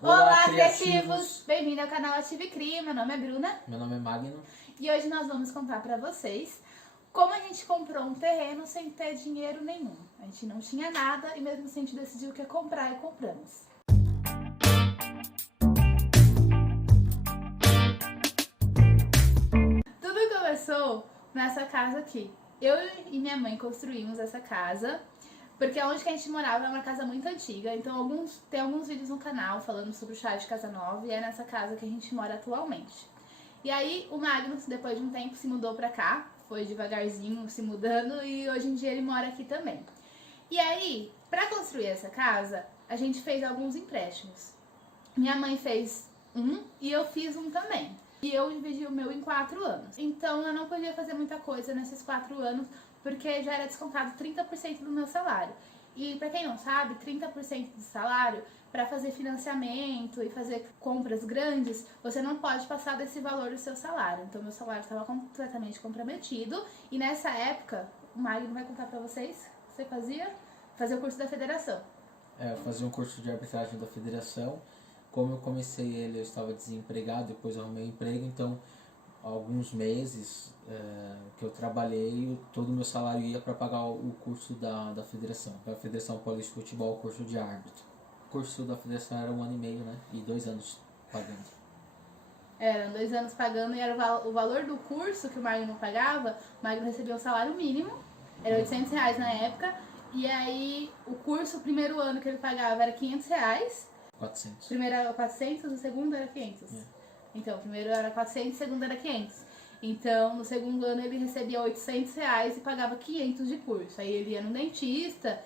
Olá, criativos! Bem-vindo ao canal Ative Cria, meu nome é Bruna. Meu nome é Magno. E hoje nós vamos contar pra vocês como a gente comprou um terreno sem ter dinheiro nenhum. A gente não tinha nada e mesmo assim a gente decidiu que ia comprar e compramos. Tudo começou nessa casa aqui. Eu e minha mãe construímos essa casa porque onde que a gente morava é uma casa muito antiga, então tem alguns vídeos no canal falando sobre o chá de casa nova e é nessa casa que a gente mora atualmente. E aí o Magnus, depois de um tempo, se mudou pra cá, foi devagarzinho se mudando e hoje em dia ele mora aqui também. E aí, pra construir essa casa, a gente fez alguns empréstimos. Minha mãe fez um e eu fiz um também. E eu dividi o meu em 4 anos. Então eu não podia fazer muita coisa nesses 4 anos, porque já era descontado 30% do meu salário. E pra quem não sabe, 30% do salário, para fazer financiamento e fazer compras grandes, você não pode passar desse valor do seu salário. Então meu salário estava completamente comprometido. E nessa época, o Magno vai contar pra vocês, você fazia o curso da federação. Eu fazia um curso de arbitragem da federação. Como eu comecei ele, eu estava desempregado, depois eu arrumei um emprego, então alguns meses que eu trabalhei, todo o meu salário ia para pagar o curso da federação, a Federação Paulista de Futebol, o curso de árbitro. O curso da federação era 1 ano e meio, né? E 2 anos pagando. Eram 2 anos pagando e era o valor do curso que o Magno pagava. O Magno recebia um salário mínimo, era R$800 na época, e aí o curso, o primeiro ano que ele pagava era R$500. 400. O primeiro era 400, o segundo era 500. Então, o primeiro era 400, o segundo era 500. Então, no segundo ano ele recebia R$800 e pagava 500 de curso. Aí ele ia no dentista,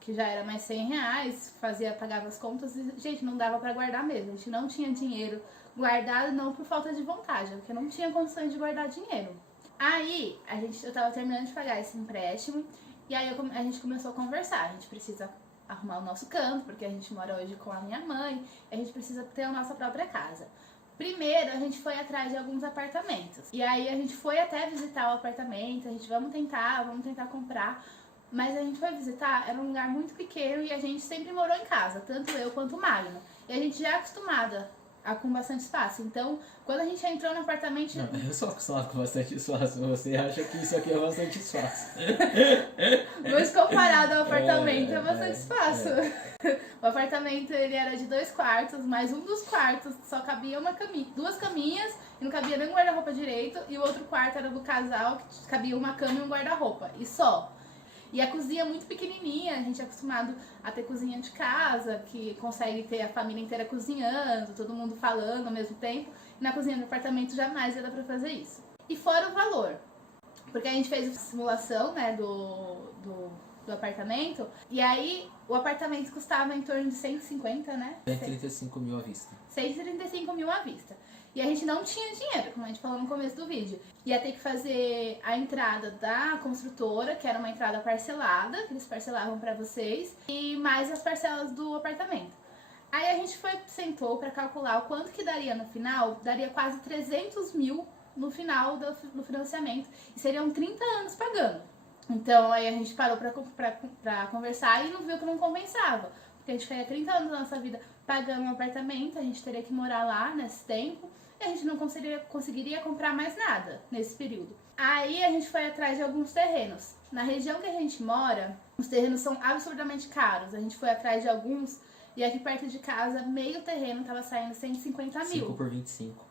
que já era mais R$100, pagava as contas e, gente, não dava pra guardar mesmo. A gente não tinha dinheiro guardado, não por falta de vontade, porque não tinha condições de guardar dinheiro. Aí, eu tava terminando de pagar esse empréstimo e aí a gente começou a conversar. A gente precisa arrumar o nosso canto, porque a gente mora hoje com a minha mãe, e a gente precisa ter a nossa própria casa. Primeiro, a gente foi atrás de alguns apartamentos. E aí a gente foi até visitar o apartamento, a gente vamos tentar comprar. Mas a gente foi visitar, era um lugar muito pequeno e a gente sempre morou em casa, tanto eu quanto o Magno. E a gente já é acostumada com bastante espaço. Então, quando a gente entrou no apartamento... Não, eu sou acostumado com bastante espaço. Você acha que isso aqui é bastante espaço. Mas comparado ao apartamento, é bastante espaço. O apartamento, ele era de 2 quartos, mas um dos quartos só cabia 2 caminhas e não cabia nem um guarda-roupa direito. E o outro quarto era do casal, que cabia uma cama e um guarda-roupa. E só. E a cozinha é muito pequenininha, a gente é acostumado a ter cozinha de casa, que consegue ter a família inteira cozinhando, todo mundo falando ao mesmo tempo. E na cozinha do apartamento jamais ia dar pra fazer isso. E fora o valor, porque a gente fez a simulação, né, do apartamento, e aí o apartamento custava em torno de 150, né? 135 mil à vista. 135 mil à vista. E a gente não tinha dinheiro, como a gente falou no começo do vídeo. Ia ter que fazer a entrada da construtora, que era uma entrada parcelada, que eles parcelavam pra vocês, e mais as parcelas do apartamento. Aí a gente sentou pra calcular o quanto que daria no final, daria quase 300 mil no final do financiamento, e seriam 30 anos pagando. Então aí a gente parou pra conversar e não viu que não compensava. Porque a gente ficaria 30 anos da nossa vida pagando um apartamento, a gente teria que morar lá nesse tempo, e a gente não conseguiria comprar mais nada nesse período. Aí a gente foi atrás de alguns terrenos. Na região que a gente mora, os terrenos são absurdamente caros. A gente foi atrás de alguns, e aqui perto de casa, meio terreno tava saindo 150 mil. 5 por 25.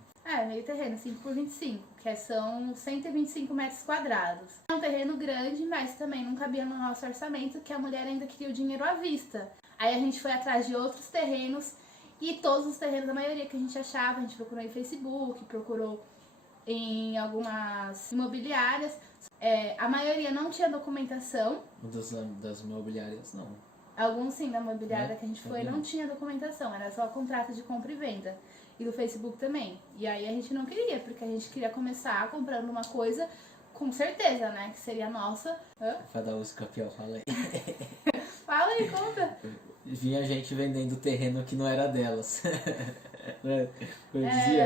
Meio terreno, 5 por 25, que são 125 metros quadrados. É um terreno grande, mas também não cabia no nosso orçamento, que a mulher ainda queria o dinheiro à vista. Aí a gente foi atrás de outros terrenos, e todos os terrenos, a maioria que a gente achava, a gente procurou em Facebook, procurou em algumas imobiliárias. A maioria não tinha documentação. Das imobiliárias, não. Alguns sim, da imobiliária que a gente foi, não tinha documentação, era só contrato de compra e venda. E do Facebook também. E aí a gente não queria, porque a gente queria começar comprando uma coisa com certeza, né? Que seria nossa. Fada uso campeão, fala aí. Fala aí, conta. Vinha gente vendendo terreno que não era delas.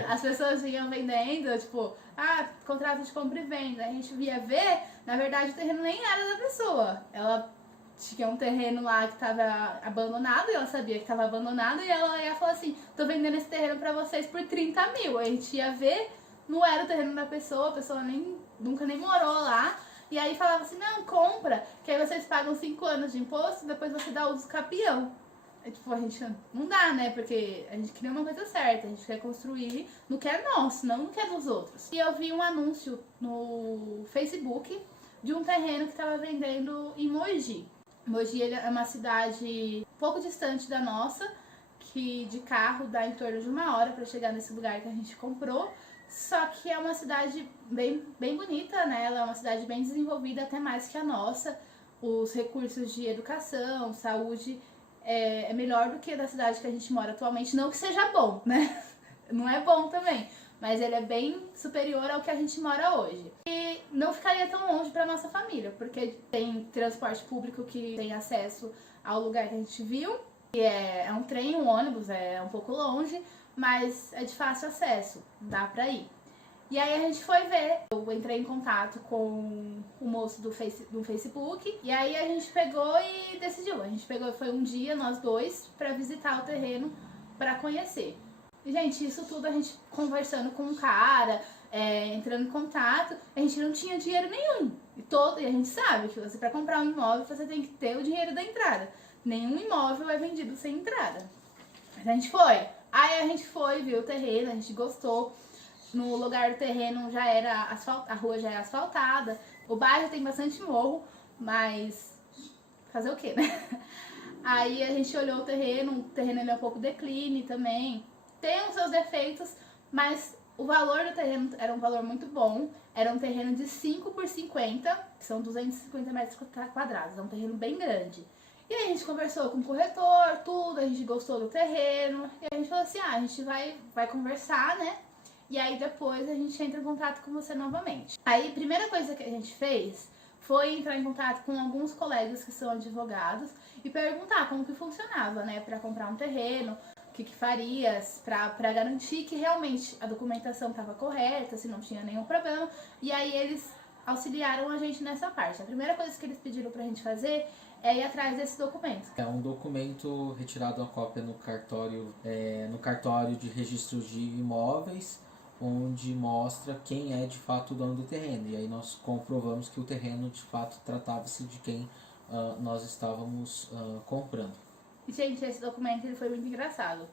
As pessoas vinham vendendo, tipo, contrato de compra e venda. A gente via ver, na verdade o terreno nem era da pessoa. Ela tinha um terreno lá que tava abandonado, e ela sabia que tava abandonado, e ela ia falar assim, tô vendendo esse terreno pra vocês por 30 mil. A gente ia ver, não era o terreno da pessoa, a pessoa nunca nem morou lá. E aí falava assim, não, compra, que aí vocês pagam 5 anos de imposto, depois você dá uso capião. É, tipo, a gente não dá, né? Porque a gente queria uma coisa certa, a gente quer construir no que é nosso, não no que é dos outros. E eu vi um anúncio no Facebook de um terreno que estava vendendo em Mogi. Mogi é uma cidade pouco distante da nossa, que de carro dá em torno de 1 hora para chegar nesse lugar que a gente comprou. Só que é uma cidade bem bonita, né? Ela é uma cidade bem desenvolvida, até mais que a nossa. Os recursos de educação, saúde é melhor do que da cidade que a gente mora atualmente. Não que seja bom, né? Não é bom também, mas ele é bem superior ao que a gente mora hoje. E não ficaria tão longe para nossa família, porque tem transporte público que tem acesso ao lugar que a gente viu. E é um trem, um ônibus, é um pouco longe, mas é de fácil acesso, dá pra ir. E aí a gente foi ver, eu entrei em contato com o moço do Facebook, e aí a gente pegou e decidiu. A gente pegou, foi um dia, nós dois, pra visitar o terreno, pra conhecer. E, gente, isso tudo a gente conversando com o cara, entrando em contato, a gente não tinha dinheiro nenhum. E a gente sabe que pra comprar um imóvel você tem que ter o dinheiro da entrada. Nenhum imóvel é vendido sem entrada. Mas a gente foi. Aí a gente foi, viu o terreno, a gente gostou. No lugar do terreno já era a rua já é asfaltada. O bairro tem bastante morro, mas fazer o quê, né? Aí a gente olhou o terreno ele é um pouco decline também. Tem os seus defeitos, mas o valor do terreno era um valor muito bom. Era um terreno de 5 por 50, que são 250 metros quadrados. É um terreno bem grande. E aí a gente conversou com o corretor, tudo, a gente gostou do terreno. E a gente falou assim, a gente vai conversar, né? E aí depois a gente entra em contato com você novamente. Aí a primeira coisa que a gente fez foi entrar em contato com alguns colegas que são advogados e perguntar como que funcionava, né? Pra comprar um terreno, o que faria pra garantir que realmente a documentação estava correta, se não tinha nenhum problema. E aí eles auxiliaram a gente nessa parte. A primeira coisa que eles pediram pra gente fazer é ir atrás desse documento. É um documento retirado uma cópia no cartório de registro de imóveis, onde mostra quem é de fato o dono do terreno. E aí nós comprovamos que o terreno de fato tratava-se de quem nós estávamos comprando. E, gente, esse documento ele foi muito engraçado,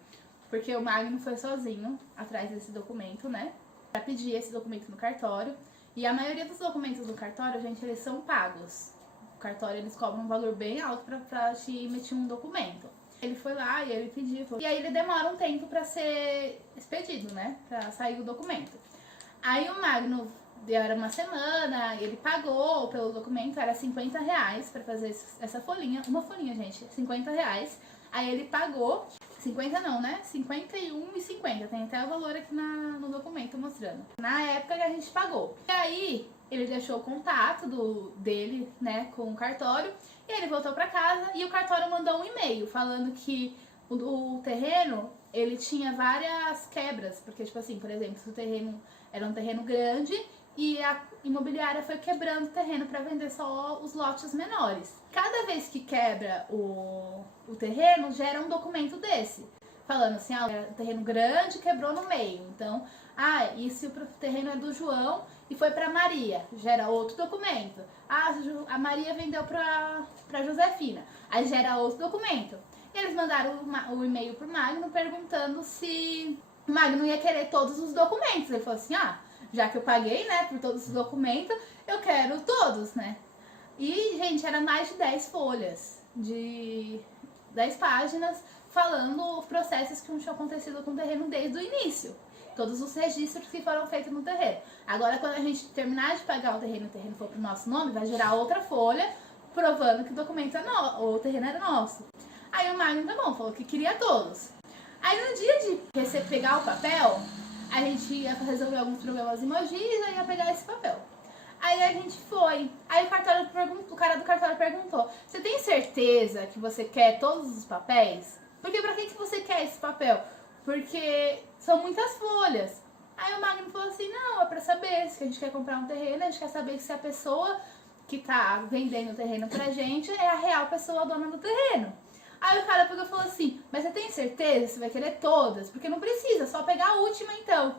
porque o Magno foi sozinho atrás desse documento, né? Pra pedir esse documento no cartório. E a maioria dos documentos do cartório, gente, eles são pagos. O cartório, eles cobram um valor bem alto pra te emitir um documento. Ele foi lá e ele pediu. E aí ele demora um tempo pra ser expedido, né? Pra sair o documento. Aí o Magno, era uma semana, ele pagou pelo documento, era R$50 pra fazer essa folhinha. Uma folhinha, gente, R$50. Aí ele pagou, 50 não, né? 51,50. Tem até o valor aqui no documento mostrando. Na época que a gente pagou. E aí ele deixou o contato dele, né, com o cartório. E ele voltou pra casa e o cartório mandou um e-mail falando que o terreno, ele tinha várias quebras. Porque, tipo assim, por exemplo, se o terreno era um terreno grande e a imobiliária foi quebrando o terreno para vender só os lotes menores. Cada vez que quebra o terreno, gera um documento desse. Falando assim, era um terreno grande, quebrou no meio. Então, e se o terreno é do João e foi para Maria, gera outro documento. A Maria vendeu para Josefina, aí gera outro documento. E eles mandaram o e-mail pro Magno perguntando se o Magno ia querer todos os documentos. Ele falou assim, já que eu paguei, né, por todos os documentos, eu quero todos, né. E, gente, era mais de 10 folhas, de 10 páginas, falando os processos que tinham acontecido com o terreno desde o início. Todos os registros que foram feitos no terreno. Agora, quando a gente terminar de pagar o terreno for pro nosso nome, vai gerar outra folha provando que o documento o terreno era nosso. Aí o Magno, tá bom, falou que queria todos. Aí no dia de pegar o papel, a gente ia resolver alguns problemas em Mogi e ia pegar esse papel. Aí a gente foi. Aí o cara do cartório perguntou, você tem certeza que você quer todos os papéis? Porque pra que você quer esse papel? Porque são muitas folhas. Aí o Magno falou assim, não, é pra saber se a gente quer comprar um terreno, a gente quer saber se a pessoa que tá vendendo o terreno pra gente é a real pessoa dona do terreno. Aí o cara pegou e falou assim, mas você tem certeza que você vai querer todas? Porque não precisa, só pegar a última então.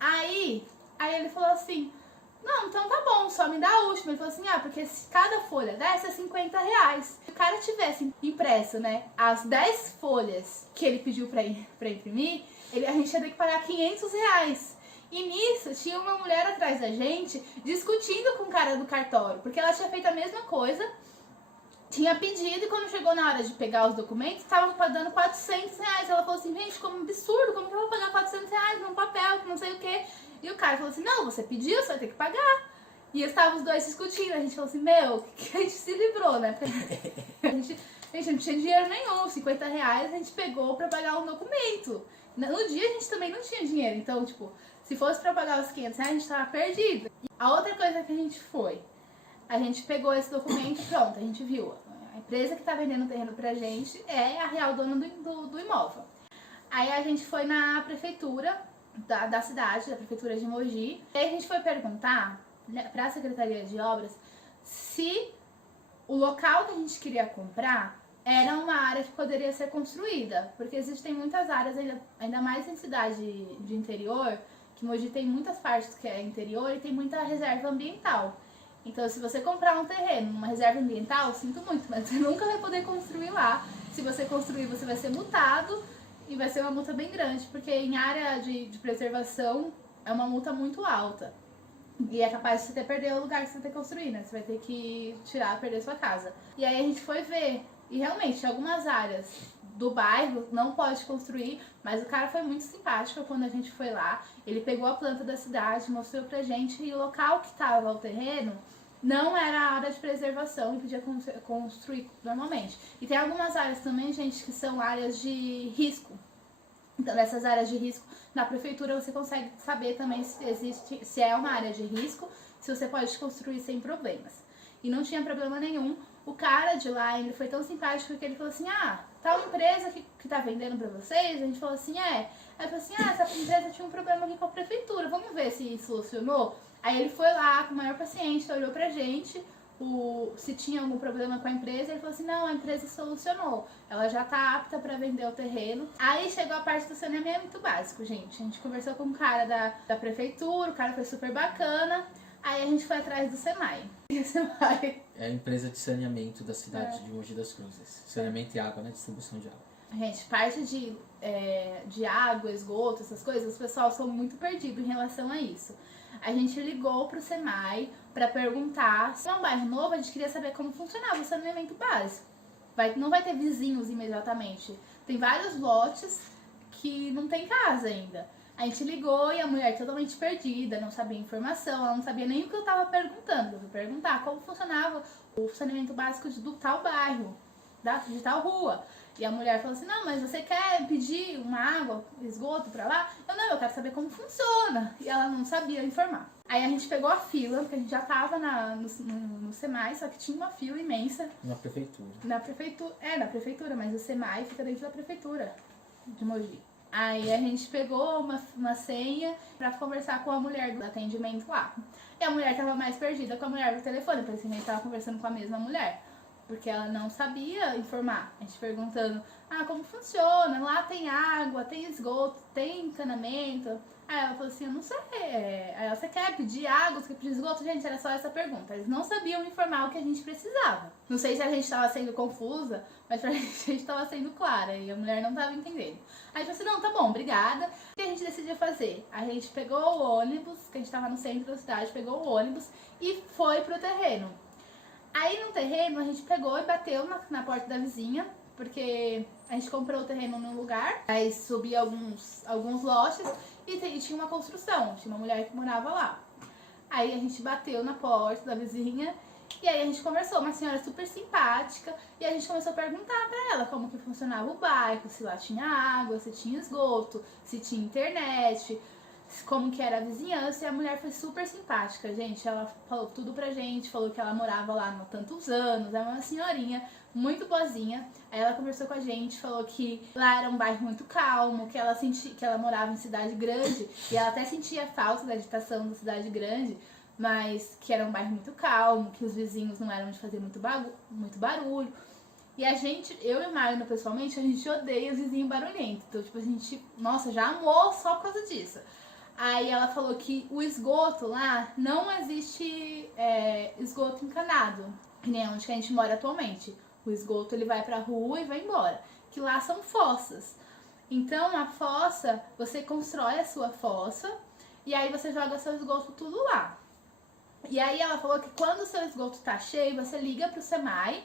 Aí ele falou assim, não, então tá bom, só me dá a última. Ele falou assim, porque se cada folha dessa é 50 reais. Se o cara tivesse impresso, né, as 10 folhas que ele pediu pra imprimir, a gente ia ter que pagar 500 reais. E nisso, tinha uma mulher atrás da gente discutindo com o cara do cartório, porque ela tinha feito a mesma coisa, tinha pedido, e quando chegou na hora de pegar os documentos, estavam pagando 400 reais. Ela falou assim, gente, como absurdo, como que eu vou pagar 400 reais num papel, não sei o quê. E o cara falou assim, não, você pediu, você vai ter que pagar. E estavam os dois discutindo, a gente falou assim, meu, que a gente se livrou, né? A gente não tinha dinheiro nenhum, 50 reais a gente pegou pra pagar um documento. No dia a gente também não tinha dinheiro, então, tipo, se fosse pra pagar os 500 reais, a gente tava perdido. A outra coisa que a gente pegou esse documento e pronto, a gente viu. A empresa que tá vendendo o terreno pra gente é a real dona do imóvel. Aí a gente foi na prefeitura da cidade, da prefeitura de Mogi, e aí a gente foi perguntar para a Secretaria de Obras se o local que a gente queria comprar era uma área que poderia ser construída, porque existem muitas áreas, ainda mais em cidade de interior, que Mogi tem muitas partes que é interior e tem muita reserva ambiental. Então, se você comprar um terreno numa reserva ambiental, sinto muito, mas você nunca vai poder construir lá. Se você construir, você vai ser multado, e vai ser uma multa bem grande, porque em área de preservação é uma multa muito alta. E é capaz de você ter perder o lugar que você tem que construir, né? Você vai ter que perder sua casa. E aí a gente foi ver, e realmente, algumas áreas do bairro não pode construir, mas o cara foi muito simpático quando a gente foi lá. Ele pegou a planta da cidade, mostrou pra gente, e o local que estava o terreno não era a área de preservação e podia construir normalmente. E tem algumas áreas também, gente, que são áreas de risco. Então, nessas áreas de risco, na prefeitura você consegue saber também se é uma área de risco, se você pode construir sem problemas. E não tinha problema nenhum. O cara de lá, ele foi tão simpático que ele falou assim, tal empresa que tá vendendo pra vocês? A gente falou assim, é. Aí ele falou assim, essa empresa tinha um problema aqui com a prefeitura, vamos ver se solucionou? Aí ele foi lá com a maior paciência, olhou pra gente, se tinha algum problema com a empresa, ele falou assim, não, a empresa solucionou, ela já tá apta para vender o terreno. Aí chegou a parte do saneamento básico, gente. A gente conversou com um cara da prefeitura, o cara foi super bacana, aí a gente foi atrás do SEMAI. É a empresa de saneamento da cidade de Mogi das Cruzes. Saneamento e água, né? Distribuição de água. Gente, parte de água, esgoto, essas coisas, o pessoal são muito perdido em relação a isso. A gente ligou pro SEMAI para perguntar, se é um bairro novo, a gente queria saber como funcionava o saneamento básico. Não vai ter vizinhos imediatamente. Tem vários lotes que não tem casa ainda. A gente ligou e a mulher totalmente perdida, não sabia informação, ela não sabia nem o que eu tava perguntando. Eu fui perguntar como funcionava o saneamento básico do tal bairro, de tal rua. E a mulher falou assim, não, mas você quer pedir uma água, esgoto pra lá? Eu quero saber como funciona. E ela não sabia informar. Aí a gente pegou a fila, porque a gente já tava no SEMAI, só que tinha uma fila imensa. Na prefeitura. Na prefeitura, mas o SEMAI fica dentro da prefeitura de Mogi. Aí a gente pegou uma senha pra conversar com a mulher do atendimento lá. E a mulher tava mais perdida com a mulher do telefone, parecia que a gente tava conversando com a mesma mulher. Porque ela não sabia informar. A gente perguntando, como funciona? Lá tem água, tem esgoto, tem encanamento. Aí ela falou assim, eu não sei. Aí ela, você quer pedir água, você quer pedir esgoto? Gente, era só essa pergunta. Eles não sabiam informar o que a gente precisava. Não sei se a gente estava sendo confusa, mas pra gente estava sendo clara e a mulher não estava entendendo. Aí a gente falou assim, não, tá bom, obrigada. O que a gente decidiu fazer? A gente pegou o ônibus, que a gente estava no centro da cidade, pegou o ônibus e foi pro terreno. Aí no terreno a gente pegou e bateu na porta da vizinha, porque a gente comprou o terreno num lugar, aí subia alguns lotes e tinha uma construção, tinha uma mulher que morava lá. Aí a gente bateu na porta da vizinha e aí a gente conversou, uma senhora super simpática, e a gente começou a perguntar pra ela como que funcionava o bairro, se lá tinha água, se tinha esgoto, se tinha internet, como que era a vizinhança, e a mulher foi super simpática, gente. Ela falou tudo pra gente, falou que ela morava lá há tantos anos, é uma senhorinha muito boazinha. Aí ela conversou com a gente, falou que lá era um bairro muito calmo, que ela morava em cidade grande, e ela até sentia falta da agitação da cidade grande, mas que era um bairro muito calmo, que os vizinhos não eram de fazer muito barulho. E a gente, eu e a Magna, pessoalmente, a gente odeia vizinho barulhento. Então, tipo, a gente, nossa, já amou só por causa disso. Aí ela falou que o esgoto lá, não existe esgoto encanado, que nem onde que a gente mora atualmente. O esgoto, ele vai pra rua e vai embora. Que lá são fossas. Então, a fossa, você constrói a sua fossa e aí você joga seu esgoto tudo lá. E aí ela falou que quando o seu esgoto tá cheio, você liga pro SEMAI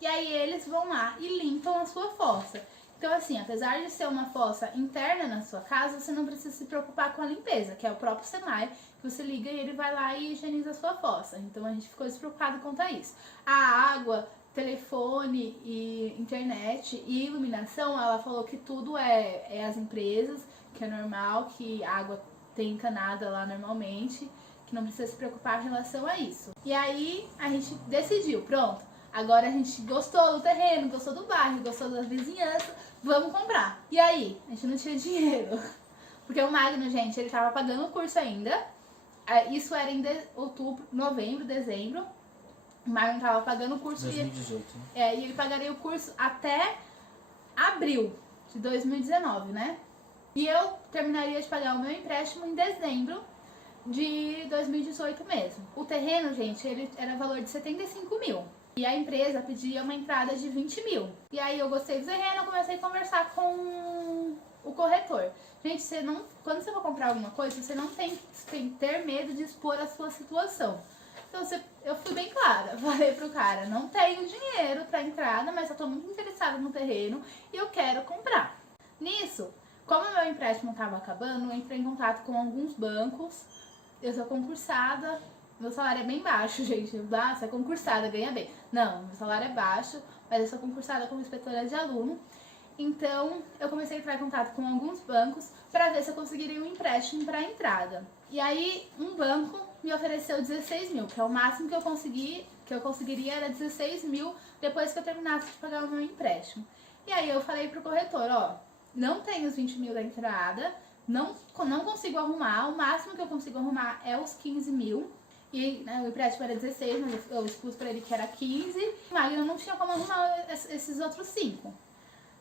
e aí eles vão lá e limpam a sua fossa. Então, assim, apesar de ser uma fossa interna na sua casa, você não precisa se preocupar com a limpeza, que é o próprio SEMAI, que você liga e ele vai lá e higieniza a sua fossa. Então, a gente ficou despreocupado quanto a isso. A água, telefone e internet e iluminação, ela falou que tudo é as empresas, que é normal, que a água tem encanada lá normalmente, que não precisa se preocupar em relação a isso. E aí, a gente decidiu, pronto. Agora a gente gostou do terreno, gostou do bairro, gostou da vizinhança, vamos comprar. E aí? A gente não tinha dinheiro. Porque o Magno, gente, ele tava pagando o curso ainda. Isso era em outubro, novembro, dezembro. O Magno tava pagando o curso. 2018, né? E ele pagaria o curso até abril de 2019, né? E eu terminaria de pagar o meu empréstimo em dezembro de 2018 mesmo. O terreno, gente, ele era valor de 75 mil. E a empresa pedia uma entrada de 20 mil. E aí eu gostei do terreno, eu comecei a conversar com o corretor. Gente, quando você for comprar alguma coisa, você não tem que ter medo de expor a sua situação. Então eu fui bem clara, falei pro cara, não tenho dinheiro pra entrada, mas eu tô muito interessada no terreno e eu quero comprar. Nisso, como o meu empréstimo tava acabando, eu entrei em contato com alguns bancos, eu sou concursada. Meu salário é bem baixo, gente. Você é concursada, ganha bem. Não, meu salário é baixo, mas eu sou concursada como inspetora de aluno. Então, eu comecei a entrar em contato com alguns bancos para ver se eu conseguiria um empréstimo para entrada. E aí, um banco me ofereceu 16 mil, que é o máximo que eu conseguiria era 16 mil depois que eu terminasse de pagar o meu empréstimo. E aí eu falei pro corretor, ó, não tenho os 20 mil da entrada, não consigo arrumar, o máximo que eu consigo arrumar é os 15 mil. E o empréstimo era 16, mas eu expus pra ele que era 15. O Magno não tinha como arrumar esses outros 5.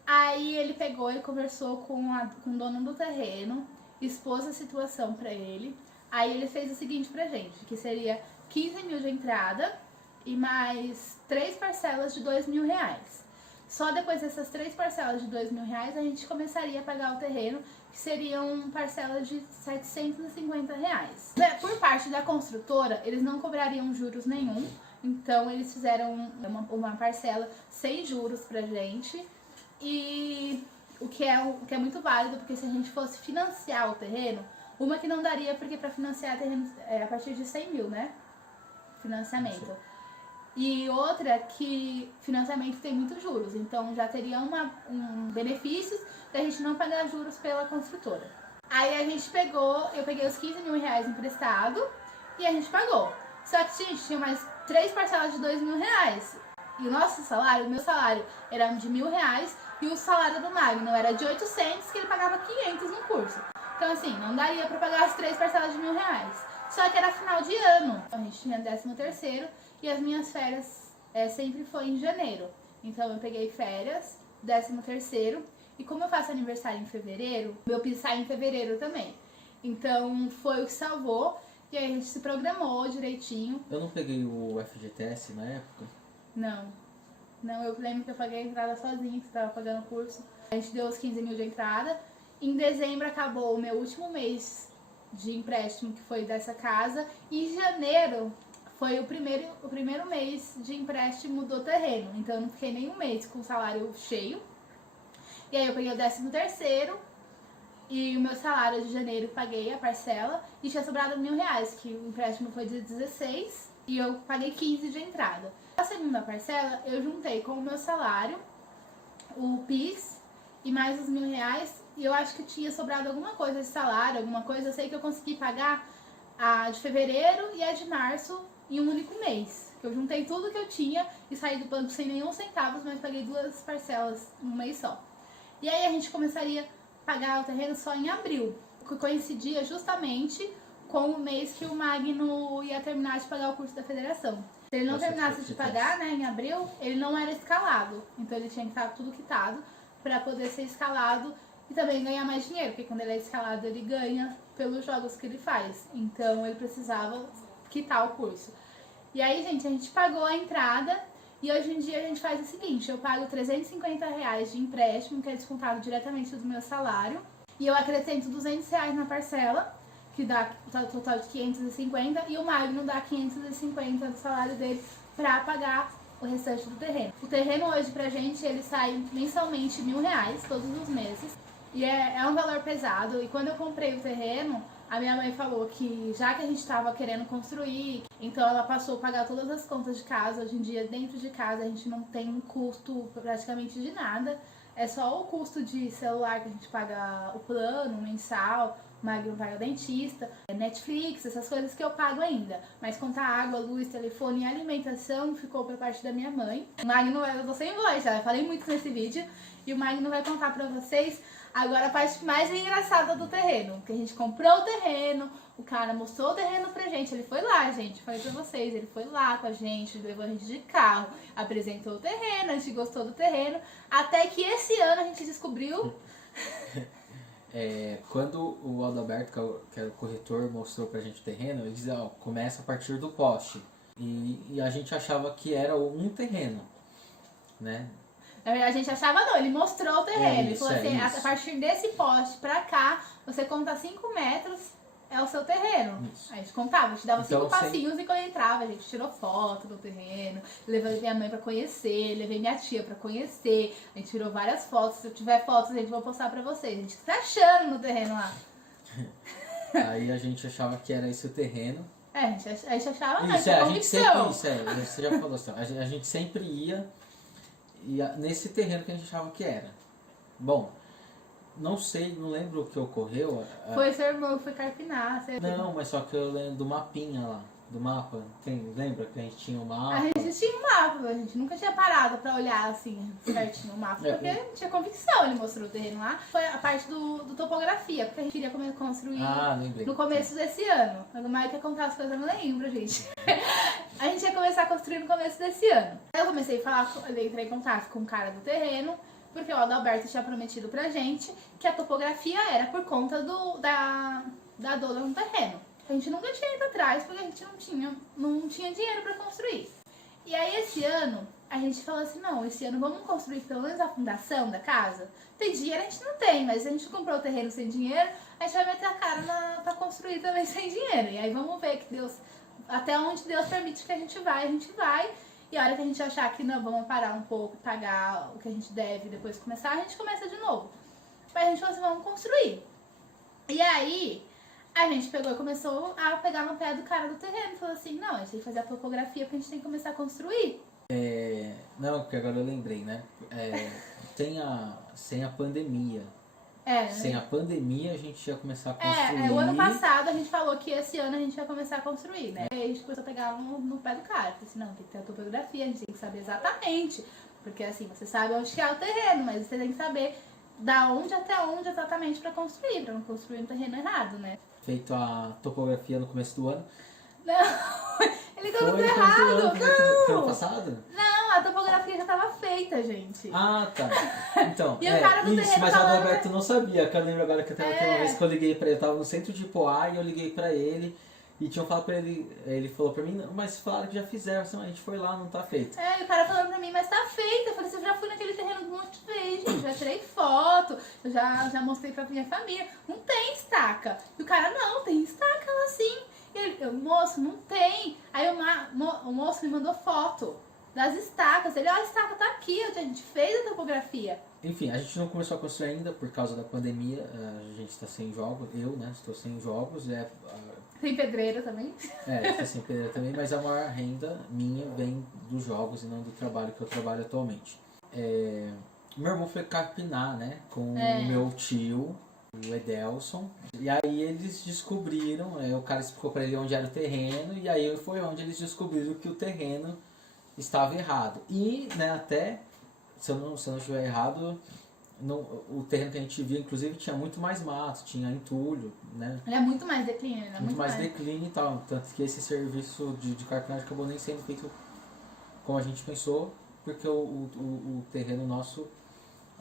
Aí ele pegou e conversou com o dono do terreno, expôs a situação pra ele. Aí ele fez o seguinte pra gente, que seria 15 mil de entrada e mais 3 parcelas de 2 mil reais. Só depois dessas 3 parcelas de 2 mil reais a gente começaria a pagar o terreno, que seriam parcelas de 750 reais. Por parte da construtora, eles não cobrariam juros nenhum, então eles fizeram uma parcela sem juros pra gente, e o que é muito válido, porque se a gente fosse financiar o terreno, uma que não daria, porque para financiar terreno é a partir de 100 mil, né? Financiamento. Sim. E outra que financiamento tem muitos juros, então já teria um benefício da gente não pagar juros pela construtora. Aí a gente eu peguei os 15 mil reais emprestado e a gente pagou. Só que, gente, tinha mais 3 parcelas de 2 mil reais. E o meu salário era de 1.000 reais e o salário do Magno era de 800, que ele pagava 500 no curso. Então, assim, não daria pra pagar as 3 parcelas de 1.000 reais. Só que era final de ano. A gente tinha 13º e as minhas férias sempre foi em janeiro. Então eu peguei férias, 13º, e como eu faço aniversário em fevereiro, meu PIS sai em fevereiro também. Então foi o que salvou, e aí a gente se programou direitinho. Eu não peguei o FGTS na época? Não, eu lembro que eu paguei a entrada sozinha, que você estava pagando o curso. A gente deu os 15 mil de entrada. Em dezembro acabou o meu último mês de empréstimo, que foi dessa casa, e em janeiro foi o primeiro mês de empréstimo do terreno. Então eu não fiquei nem um mês com o salário cheio. E aí eu peguei o 13º e o meu salário de janeiro paguei a parcela e tinha sobrado 1.000 reais, que o empréstimo foi de 16 e eu paguei 15 de entrada. A segunda parcela eu juntei com o meu salário, o PIS e mais os 1.000 reais, e eu acho que tinha sobrado alguma coisa de salário, alguma coisa. Eu sei que eu consegui pagar a de fevereiro e a de março em um único mês. Eu juntei tudo que eu tinha e saí do banco sem nenhum centavos, mas paguei 2 parcelas em um mês só. E aí a gente começaria a pagar o terreno só em abril, que coincidia justamente com o mês que o Magno ia terminar de pagar o curso da federação. Se ele não terminasse de pagar, né, em abril, ele não era escalado. Então ele tinha que estar tudo quitado para poder ser escalado e também ganhar mais dinheiro, porque quando ele é escalado ele ganha pelos jogos que ele faz. Então ele precisava quitar o curso. E aí, gente, a gente pagou a entrada e hoje em dia a gente faz o seguinte, eu pago R$350 de empréstimo, que é descontado diretamente do meu salário, e eu acrescento R$200 na parcela, que dá o total de 550, e o Magno dá 550 do salário dele pra pagar o restante do terreno. O terreno hoje pra gente, ele sai mensalmente R$1.000 todos os meses, e é um valor pesado, e quando eu comprei o terreno, a minha mãe falou que já que a gente estava querendo construir, então ela passou a pagar todas as contas de casa. Hoje em dia, dentro de casa, a gente não tem custo praticamente de nada. É só o custo de celular que a gente paga o plano mensal, o Magno paga dentista, Netflix, essas coisas que eu pago ainda. Mas contar água, luz, telefone e alimentação ficou por parte da minha mãe. O Magno, eu tô sem voz já, eu falei muito nesse vídeo. E o Magno vai contar pra vocês agora a parte mais engraçada do terreno. Que a gente comprou o terreno, o cara mostrou o terreno pra gente. Ele foi lá, gente, falei pra vocês. Ele foi lá com a gente, levou a gente de carro, apresentou o terreno, a gente gostou do terreno. Até que esse ano a gente descobriu... Quando o Adalberto, que era o corretor, mostrou pra gente o terreno, ele dizia, ó, começa a partir do poste. E a gente achava que era um terreno, né? Na verdade, a gente achava não, ele mostrou o terreno. Ele falou assim, isso. a partir desse poste pra cá, você conta 5 metros, é o seu terreno. Isso. Aí a gente contava, a gente dava Então, 5 passinhos e quando entrava, a gente tirou foto do terreno, levei minha mãe pra conhecer, levei minha tia pra conhecer, a gente tirou várias fotos. Se eu tiver fotos, a gente vai postar pra vocês. A gente tá achando no terreno lá. Aí a gente achava que era esse o terreno. A gente achava não, Isso, tinha a gente sempre, convicção. você já falou assim, a gente sempre ia nesse terreno que a gente achava que era. Bom, não sei, não lembro o que ocorreu. Foi seu irmão que foi carpinar. Não, mas só que eu lembro do mapinha lá, do mapa. Lembra que a gente tinha o mapa? A gente tinha um mapa, a gente nunca tinha parado pra olhar assim certinho o mapa, porque tinha convicção, ele mostrou o terreno lá. Foi a parte do topografia, porque a gente queria construir no começo desse ano. Mas o Maio quer contar as coisas, eu não lembro, gente. A gente ia começar a construir no começo desse ano. Aí eu comecei a falar, eu entrei em contato com o cara do terreno, porque o Adalberto tinha prometido pra gente que a topografia era por conta da dona no terreno. A gente nunca tinha ido atrás porque a gente não tinha dinheiro pra construir. E aí esse ano a gente falou assim, não, esse ano vamos construir pelo menos a fundação da casa. Tem dinheiro a gente não tem, mas a gente comprou o terreno sem dinheiro, a gente vai meter a cara pra construir também sem dinheiro. E aí vamos ver que até onde Deus permite que a gente vai. E a hora que a gente achar que não, vamos parar um pouco, pagar o que a gente deve e depois começar, a gente começa de novo. Mas a gente falou assim, vamos construir. E aí a gente pegou e começou a pegar no pé do cara do terreno. Falou assim, não, a gente tem que fazer a topografia porque a gente tem que começar a construir. Não, porque agora eu lembrei, né? Sem a pandemia. Sem a pandemia a gente ia começar a construir. O ano passado a gente falou que esse ano a gente ia começar a construir, né? Aí a gente começou a pegar no pé do cara. Falei assim, não, tem que ter a topografia, a gente tem que saber exatamente. Porque assim, você sabe onde que é o terreno, mas você tem que saber da onde até onde exatamente pra construir no terreno errado, né? Feito a topografia no começo do ano. Não, ele colocou errado. Foi ano passado? Não, a topografia já tava feita, gente. Ah, tá. Então, E o cara do terreno mas o falando... Adalberto não sabia, que eu lembro agora que até uma vez que eu liguei pra ele, eu tava no centro de Poá e eu liguei pra ele e tinham falado pra ele falou pra mim, mas falaram que já fizeram, assim, a gente foi lá, não tá feito. E o cara falando pra mim, mas tá feito. Eu falei assim, eu já fui naquele terreno um monte de vezes, gente, já tirei foto, eu já mostrei pra minha família, não tem estaca. E o cara, não, tem estaca lá sim. E ele, moço, não tem. Aí o moço me mandou foto das estacas. Ele, a estaca tá aqui, a gente fez a topografia. Enfim, a gente não começou a construir ainda por causa da pandemia, a gente tá sem jogos, eu, né, estou sem jogos, Sem pedreiro também. Estou sem pedreiro também, mas a maior renda minha vem dos jogos e não do trabalho que eu trabalho atualmente. Meu irmão foi carpinar, né, com o meu tio, o Edelson, e aí eles descobriram, o cara explicou pra ele onde era o terreno, e aí foi onde eles descobriram que o terreno estava errado. E, né, até, se eu não estiver errado, o terreno que a gente via, inclusive, tinha muito mais mato, tinha entulho, né? Ele é muito mais declínio, ele é Muito mais declínio e tal. Tanto que esse serviço de carpinagem acabou nem sendo feito como a gente pensou, porque o terreno nosso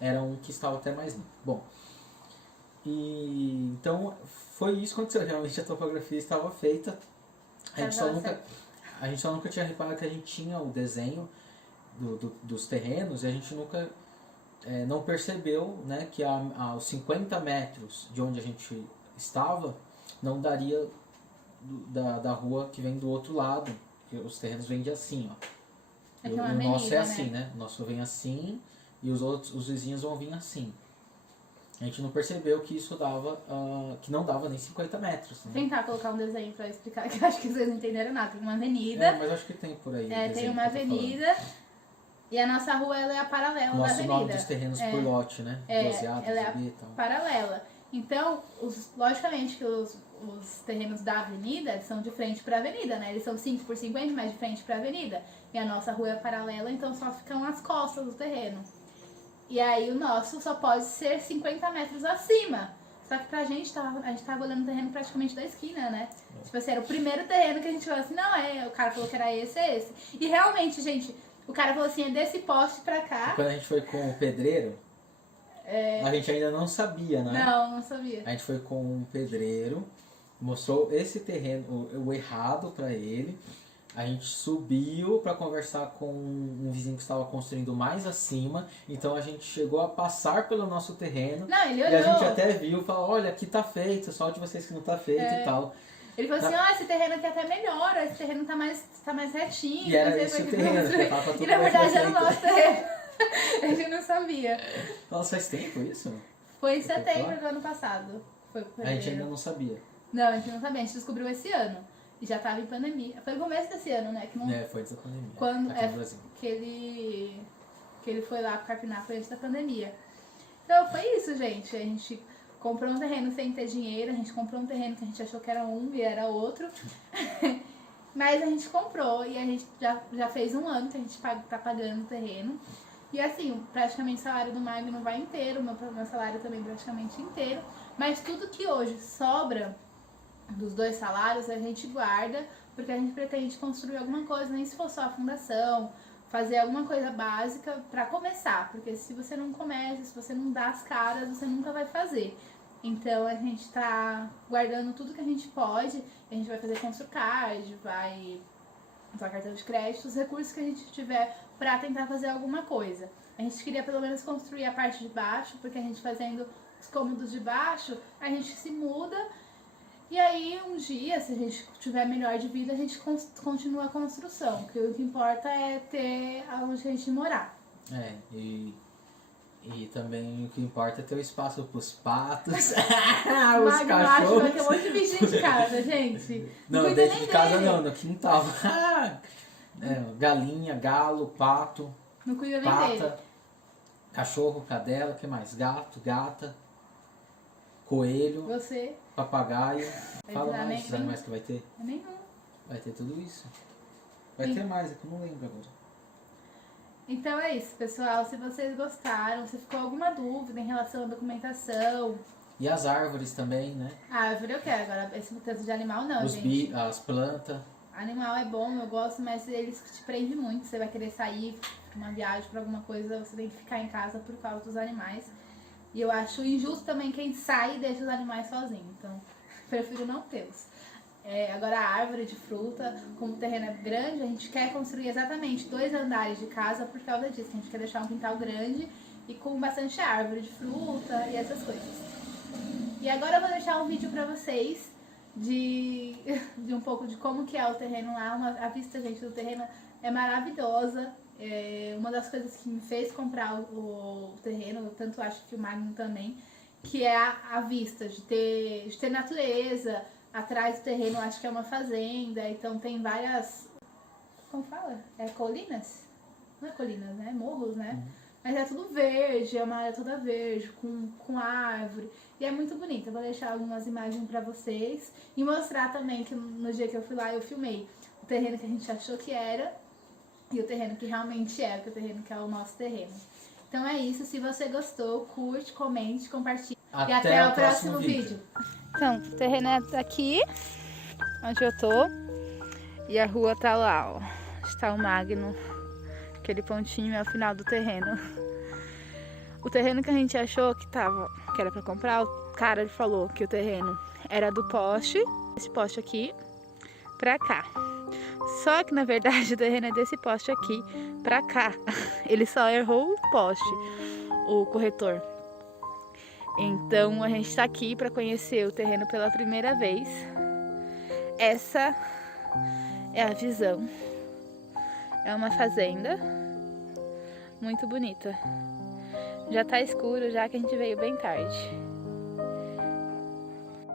era um que estava até mais limpo. Bom, e então foi isso que aconteceu. Realmente a topografia estava feita. A gente só nunca tinha reparado que a gente tinha o desenho dos terrenos e a gente nunca não percebeu, né, que aos 50 metros de onde a gente estava não daria da rua que vem do outro lado, porque os terrenos vêm de assim, ó. É E uma o nosso avenida, é assim, né? O nosso vem assim e os vizinhos vão vir assim. A gente não percebeu que isso dava, que não dava nem 50 metros. Né? Vou tentar colocar um desenho pra explicar, que eu acho que vocês não entenderam nada. Tem uma avenida. Mas acho que tem por aí. Tem uma avenida. E a nossa rua ela é a paralela da avenida. Nosso nome dos terrenos por lote, né? Doseado, ela é a e tal. paralela. Então, logicamente que os terrenos da avenida são de frente para a avenida, né? Eles são 5 por 50, mas de frente para a avenida. E a nossa rua é paralela, então só ficam as costas do terreno. E aí o nosso só pode ser 50 metros acima. Só que pra gente, a gente tava olhando o terreno praticamente da esquina, né? Tipo assim, era o primeiro terreno que a gente falou assim, não, o cara falou que era esse, é esse. E realmente, gente, o cara falou assim, é desse poste pra cá. E quando a gente foi com o pedreiro, a gente ainda não sabia, né? Não sabia. A gente foi com um pedreiro, mostrou esse terreno, o errado pra ele. A gente subiu para conversar com um vizinho que estava construindo mais acima. Então a gente chegou a passar pelo nosso terreno. Não, ele olhou. E a gente até viu e falou, olha, aqui tá feito, só de vocês que não tá feito e tal. Ele falou assim, esse terreno aqui até melhora, esse terreno tá mais retinho. E era esse o terreno, e na verdade era o nosso terreno. A gente não sabia. Nossa, faz tempo isso? Foi em setembro do ano passado. A gente ainda não sabia. Não, a gente não sabia, a gente descobriu esse ano. E já tava em pandemia. Foi no começo desse ano, né? Que não... foi antes da pandemia. Quando aqui no Brasil. que ele foi lá carpinar, foi antes da pandemia. Então foi isso, gente. A gente comprou um terreno sem ter dinheiro, a gente comprou um terreno que a gente achou que era um e era outro. Mas a gente comprou e a gente já fez um ano que a gente tá pagando o terreno. E assim, praticamente o salário do Magno vai inteiro, meu salário também praticamente inteiro. Mas tudo que hoje sobra dos 2 salários a gente guarda, porque a gente pretende construir alguma coisa, nem se for só a fundação, fazer alguma coisa básica para começar, porque se você não começa, se você não dá as caras, você nunca vai fazer. Então a gente tá guardando tudo que a gente pode, a gente vai fazer ConstruCard, vai usar cartão de crédito, os recursos que a gente tiver para tentar fazer alguma coisa. A gente queria pelo menos construir a parte de baixo, porque a gente fazendo os cômodos de baixo, a gente se muda. E aí, um dia, se a gente tiver melhor de vida, a gente continua a construção. Porque o que importa é ter onde a gente morar. E também o que importa é ter o espaço pros patos, os Magno acha que vai ter um cachorros. monte de bicho de casa, gente. Não, dentro de casa não, no quintal. Galinha, galo, pato, Não cuida nem dele. pata, cachorro, cadela, o que mais? Gato, gata, coelho, Você, papagaio. Vai Fala virar mais dos nem- animais que vai ter. nenhum. Vai ter tudo isso. Vai Sim. ter mais, é que eu não lembro agora. Então é isso, pessoal. Se vocês gostaram, se ficou alguma dúvida em relação à documentação, E as árvores também, né? a árvore eu quero. Agora, esse tanto de animal não, gente. As plantas. Animal é bom, eu gosto, mas eles te prendem muito. Você vai querer sair pra uma viagem, pra alguma coisa, você tem que ficar em casa por causa dos animais. E eu acho injusto também quem sai e deixa os animais sozinhos. Então, prefiro não tê-los. Agora a árvore de fruta, como o terreno é grande, a gente quer construir exatamente 2 andares de casa por causa disso. A gente quer deixar um quintal grande e com bastante árvore de fruta e essas coisas. E agora eu vou deixar um vídeo pra vocês de um pouco de como que é o terreno lá. A vista, gente, do terreno é maravilhosa. Uma das coisas que me fez comprar o terreno, eu tanto acho que o Magno também, que é a vista, de ter natureza. Atrás do terreno, eu acho que é uma fazenda, então tem várias... Como fala? Colinas? Não é colinas, né? Morros, né? Mas é tudo verde, é uma área toda verde, com árvore. E é muito bonito. Eu vou deixar algumas imagens pra vocês. E mostrar também que no dia que eu fui lá, eu filmei o terreno que a gente achou que era e o terreno que realmente é, porque o terreno que é o nosso terreno. Então é isso, se você gostou, curte, comente, compartilhe. E Até o próximo vídeo. Então, o terreno é aqui, onde eu tô. E a rua tá lá, ó. Está o Magno. Aquele pontinho é o final do terreno. O terreno que a gente achou que era pra comprar, o cara ele falou que o terreno era do poste, esse poste aqui, pra cá. Só que na verdade o terreno é desse poste aqui pra cá. Ele só errou o poste, o corretor. Então a gente tá aqui pra conhecer o terreno pela primeira vez. Essa é a visão. É uma fazenda muito bonita. Já tá escuro, já que a gente veio bem tarde.